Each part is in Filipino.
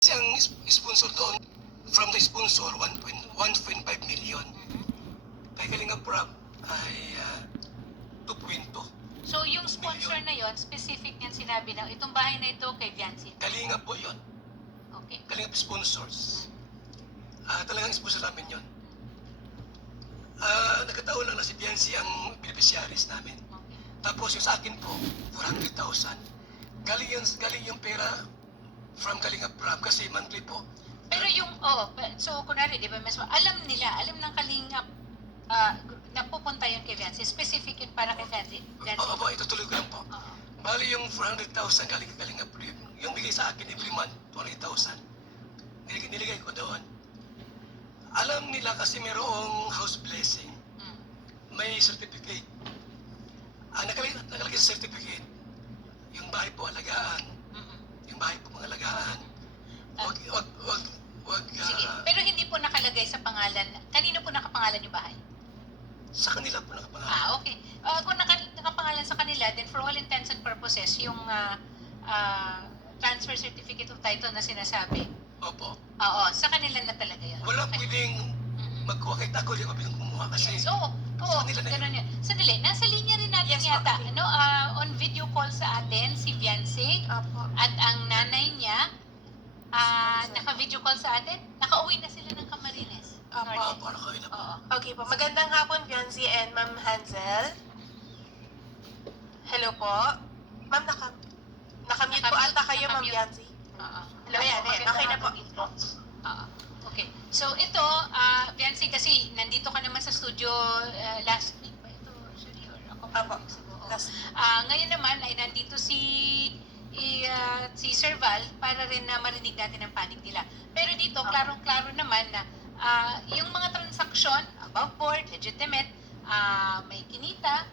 Siyang sponsor doon, from the sponsor, 1.5 million. Kay Kalinga Prab ay 2.2. So yung sponsor na yon, specific yan sinabi na itong bahay na ito kay Viancy. Kalinga po yun. Okay. Kalinga sponsors. Talagang sponsor namin yun. Nagkataon lang na si Biancy ang beneficiaries namin. Okay. Tapos yung sa akin po, 400,000. Galing yung pera from Kalinga Prab kasi monthly po. Pero yung, so kunwari, di ba, mas alam ng Kalingap na pupunta yun kay Viancy. Specific yun para kay Viancy. Oo po, itutuloy ko lang po. Bali yung 400,000 galing kay Kalinga Prab, yung bigay sa akin every month, 200,000. Niligay ko doon. Alam nila kasi mayroong house blessing. May certificate. Nakalagay sa certificate, yung bahay po alagaan. Yung bahay po pangalagaan. Sige, pero hindi po nakalagay sa pangalan. Kanino po nakapangalan yung bahay? Sa kanila po nakapangalan. Okay. Kung nakapangalan sa kanila, then for all intents and purposes, yung transfer certificate of title na sinasabi, Opo. oo, sa kanila na talaga yun. Walang pwedeng magkuha kahit ako, hindi ako bilang kumuha kasi Yes. Oo, sa kanila na ganun yun. yun. Sandali, nasa linya rin natin Yes, yata, ma'am. ano, on video call sa atin, si Viancy, Opo. at ang nanay niya, naka-video call sa atin, nakauwi na sila ng Camarines. Opo. Norte. Opo, nakawin na po. Oo. Okay po. Magandang hapon, Viancy and Ma'am Hansel. Hello po. Ma'am, nakamute po ata kayo, Ma'am Nakamute. Viancy. Oo. Hello, ayan. Okay na po. Oo. Okay. So ito, Viancy, kasi nandito ka naman sa studio last week ba ito? Actually, or a couple Opo. of weeks ago. Oo. Last- Ngayon naman ay nandito si Sir Val para rin na marinig natin ang panig nila. Pero dito, klarong-klaro naman na yung mga transaksyon, above board, legitimate, may kinita,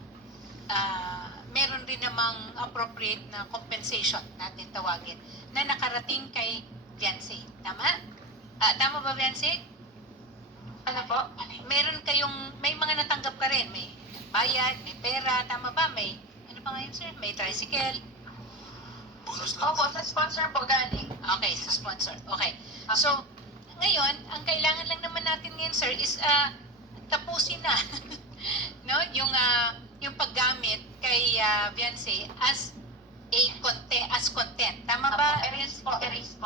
meron rin namang appropriate na compensation natin tawagin na nakarating kay Viancy. Tama? Tama ba, Viancy? Ano po? May mga natanggap ka rin. May bayad, may pera, tama ba? May, ano pa ngayon, sir? May tricycle. Bonus lang. Opo, sa sponsor po galing. Okay, sa sponsor. Okay. So, ngayon, ang kailangan lang naman natin ngayon, sir, is tapusin na no? Yung paggamit kay Viancy as content. Tama ba? Erase po.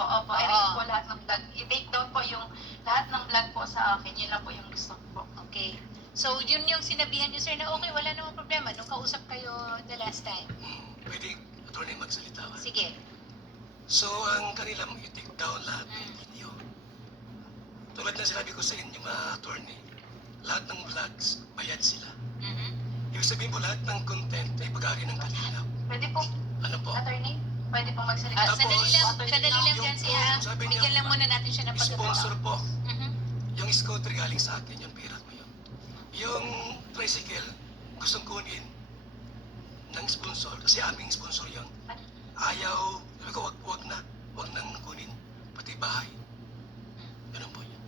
Opo, Oo. erase po lahat ng vlog. I-take down po yung lahat ng vlog po sa akin. Yun lang po yung gusto ko po. Okay. So, yun yung sinabihan niyo, sir, na okay, wala namang problema nung kausap kayo the last time. Pwede attorney magsalita ba? Sige. So, ang kanila i-take down lahat ng video. Tulad na sinabi ko sa inyo mga attorney, lahat ng vlogs, bayad sila. Mhm. Ibig sabihin po lahat ng content ay pag-ari ng kalinaw. Pwede po, Ano po? attorney? Pwede po magsalita. Tapos, Sandali lang, yung Viancy, sabi niya, bigyan lang muna natin siya ng Sponsor po. Mhm. Yung scooter galing sa akin, yung pera ko yun. Yung tricycle, gustong kunin ng sponsor, kasi aming sponsor yun. Ayaw, sabi ko, wag nang kunin, pati bahay. Ganun po yun.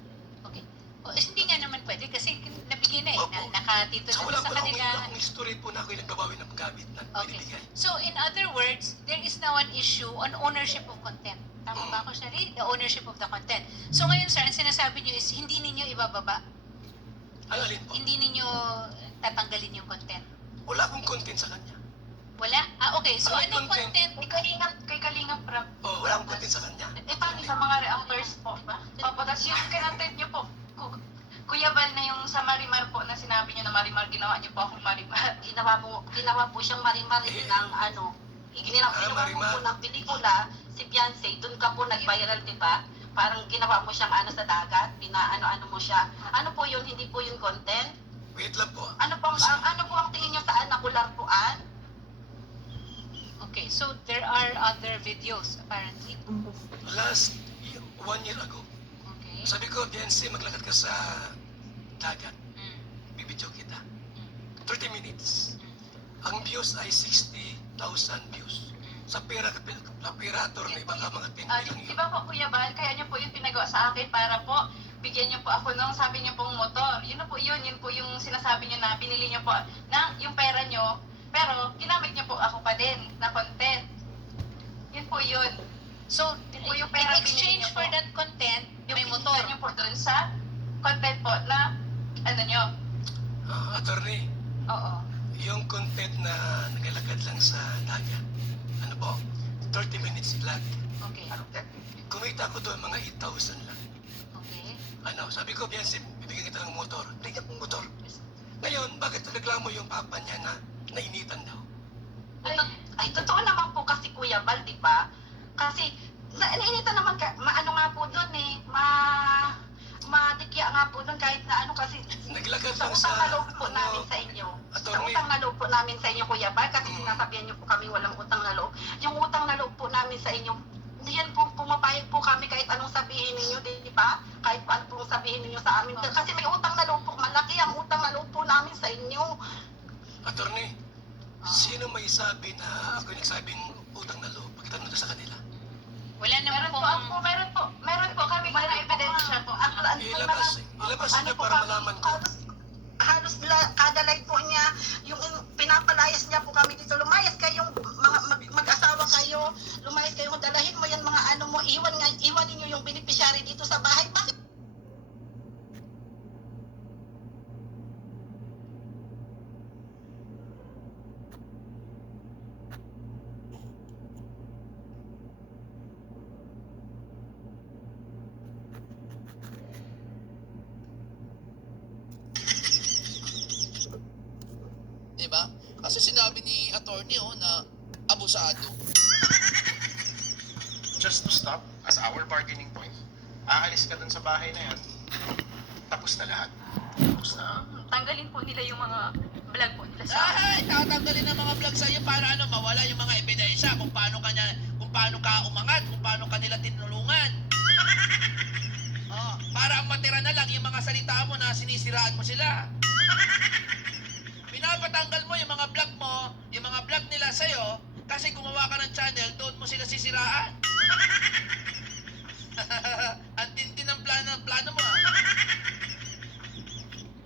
Okay. Hindi nga naman pwede kasi nabigay na Opo. nakatito Sa na wala sa po kanila. akong history po na ako'y nagbabawi ng gamit na Okay. binibigay. So, in other words, there is now an issue on ownership of content. Tama ba ako, Shari? The ownership of the content. So, ngayon, sir, ang sinasabi niyo is hindi ninyo ibababa. Ano alin po? Hindi ninyo tatanggalin yung content. Wala akong content sa kanya. Wala? Okay. So, Ano anong content? content? Kay Kalingap Prab. Wala akong content sa kanya. Paano sa mga reactors po ba? Opo, tapos yung kinontent niyo po, Kuya Val na yung sa Marimar po na sinabi niyo na Marimar, ginawa niyo po akong Marimar. Ginawa po siyang marimar ng ginawa Marimar. po ng pelikula, si Beyonce, doon ka po nag-viral, di ba? Parang ginawa mo siyang sa dagat, pinaano-ano mo siya. Ano po yun, hindi po yung content? Wait lang po. Ano po ang tingin niyo saan nakularpuan? Okay. So, there are other videos, apparently. Last 1 year ago, Okay. sabi ko, Biancy, maglakad ka sa dagat. Mm. Bibidyo kita. Mm. 30 minutes. Mm. Ang views ay 60,000 views. Sa pera, attorney, baka mga 10 lang Di yun. ba po Kuya Val, kaya niyo po yung pinagawa sa akin para po bigyan niyo po ako ng sabi niyo pong motor. Yun na po yun yung sinasabi niyo na binili niyo po na yung pera niyo, pero ginamit niyo po ako pa din na content. Yun po yun. So, po yung In pera exchange for that content, yung may motor motor. niyo po doon sa content po na ano nyo. Attorney, Oo. yung content na nagalakad lang sa dagat, ano po, 30 minutes vlog. Okay. Kumita ko doon mga 8,000 lang. Okay. Ano, sabi ko, Biansi, bibigyan kita ng motor. Bigyan ng motor. Ngayon, bakit nagreklamo yung papa niya na nainitan daw? Ay, totoo naman po kasi Kuya Bal, di ba? Kasi, nainita naman, maano nga po doon eh, madikya nga po doon kahit na ano kasi Naglakad sa lang utang na loob po ano, namin sa inyo. Sa attorney. utang na loob po namin sa inyo, Kuya Bal, kasi sinasabihan niyo po kami walang utang na loob. Yung utang na loob po namin sa inyo, yan po, pumapayag po kami kahit anong sabihin ninyo, di ba? Kahit ano pong sabihin ninyo sa amin. Kasi may utang na loob po, malaki ang utang na loob po namin sa inyo. Attorney, sino may sabi na ako nagsabing utang na loob? Pagkitanong doon sa kanila. Wala naman Meron po kami mga ebidensya po. Ilabas niyo para malaman ko. Halos kada live po niya, yung pinapalayas niya po kami dito, lumayas kayong mga mag-asawa kayo, lumayas kayo, dalahin mo yan mga ano mo, iwan ninyo yung beneficiary dito sa bahay. Bakit? Diba? Kasi sinabi ni attorney na abusado. Just to stop as our bargaining point, aalis ka dun sa bahay na yan, tapos na lahat. Tapos na. Tanggalin po nila yung mga vlog po nila Ay, tatanggalin ng mga vlog sa'yo para mawala yung mga ebidensya kung paano ka umangat, kung paano ka nila tinulungan. Para ang matira na lang yung mga salita mo na sinisiraan mo sila. Pinapatanggal mo yung mga vlog mo, yung mga vlog nila sa'yo, kasi gumawa ka ng channel, doon mo sila sisiraan. Ang tindi ng plano mo.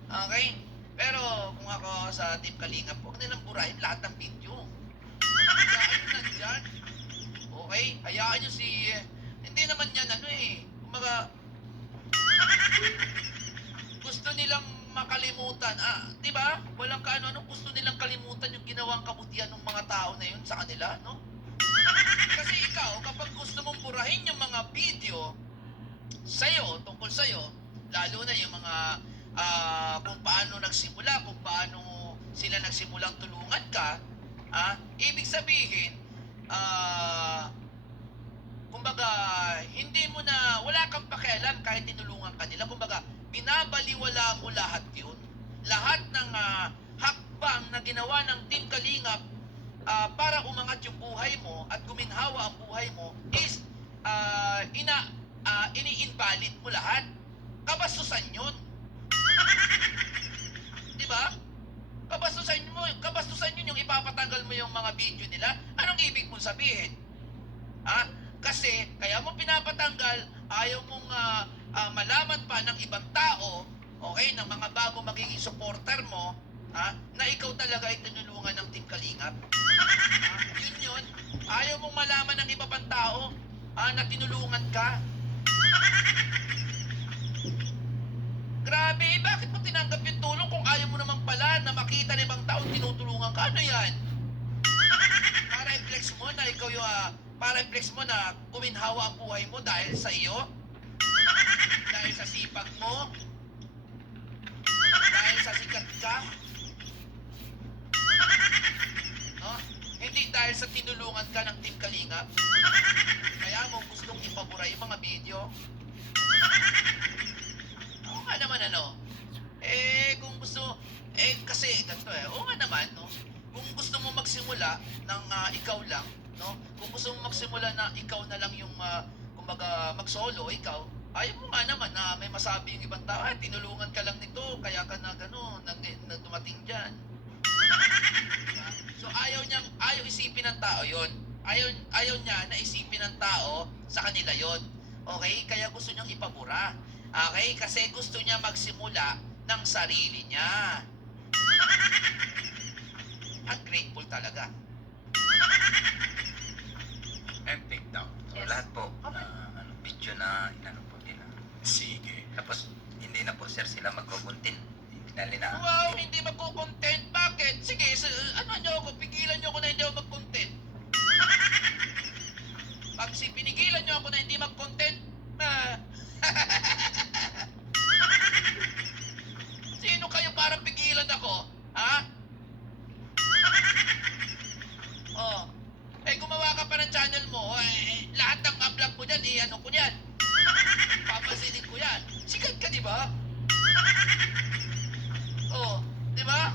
Okay? Pero kung ako sa Team Kalingap, huwag nilang burahin lahat ng video. Hayaan nyo na dyan. Okay? Hayaan nyo hindi naman yan kumbaga, gusto nilang makalimutan. Di ba? Walang gusto nilang kalimutan yung ginawang kabutihan ng mga tao na yun sa kanila, no? Kasi ikaw, kapag gusto mong burahin yung mga video sa'yo, tungkol sa'yo, lalo na yung mga kung paano nagsimula, kung paano sila nagsimulang tulungan ka, ibig sabihin, kumbaga, wala kang pakialam kahit tinulungan ka nila. Kumbaga, binabaliwala mo lahat yun. Lahat ng hakbang na ginawa ng Team Kalingap para umangat yung buhay mo at guminhawa ang buhay mo is ini-invalid mo lahat. Kabastusan yun. Di ba? Kabastusan yun yung ipapatanggal mo yung mga video nila. Anong ibig mong sabihin? Kasi kaya mo pinapatanggal, ayaw mong malaman pa ng ibang tao, okay, ng mga bago magiging supporter mo, na ikaw talaga ay tinulungan ng Team Kalingap. Yun. Ayaw mong malaman ng iba pang tao na tinulungan ka. Grabe, bakit mo tinanggap yung tulong kung ayaw mo naman pala na makita ng ibang tao tinutulungan ka? Ano yan? Para i-flex mo na ikaw yung para i-flex mo na kuminhawa ang buhay mo dahil sa iyo? Dahil sa sipag mo? Dahil sa sikat ka? No? Hindi dahil sa tinulungan ka ng Team Kalingap? Kaya mo gustong ipabura yung mga video? Oo nga naman kung gusto, kasi ganito oo nga naman, no? Kung gusto mo magsimula ng ikaw lang, no? Kung gusto mo magsimula na ikaw na lang yung, kumbaga, mag-solo, ikaw, ayaw mo nga naman na may masabi yung ibang tao, tinulungan ka lang nito, kaya ka na gano'n, na dumating dyan. Diba? So, ayaw isipin ng tao yon. Ayaw niya na isipin ng tao sa kanila yon. Okay? Kaya gusto niyang ipabura. Okay? Kasi gusto niya magsimula ng sarili niya. Ungrateful talaga. And take down. Yes lahat po, video na inano po nila. Sige. Tapos, hindi na po sir sila magkukuntin. Pinali na. Wow, hindi magko-content. Bakit? Sige, ano nyo ako, pigilan nyo ako na hindi ako mag-content. Pag pinigilan nyo ako na hindi mag-content, sino kayo para pigilan ako? Ha? Oh. Gumawa ka pa ng channel mo, lahat ng vlog mo dyan, ano ko yan. Papasinin ko yan. Sikat ka, di ba? Oh, di ba?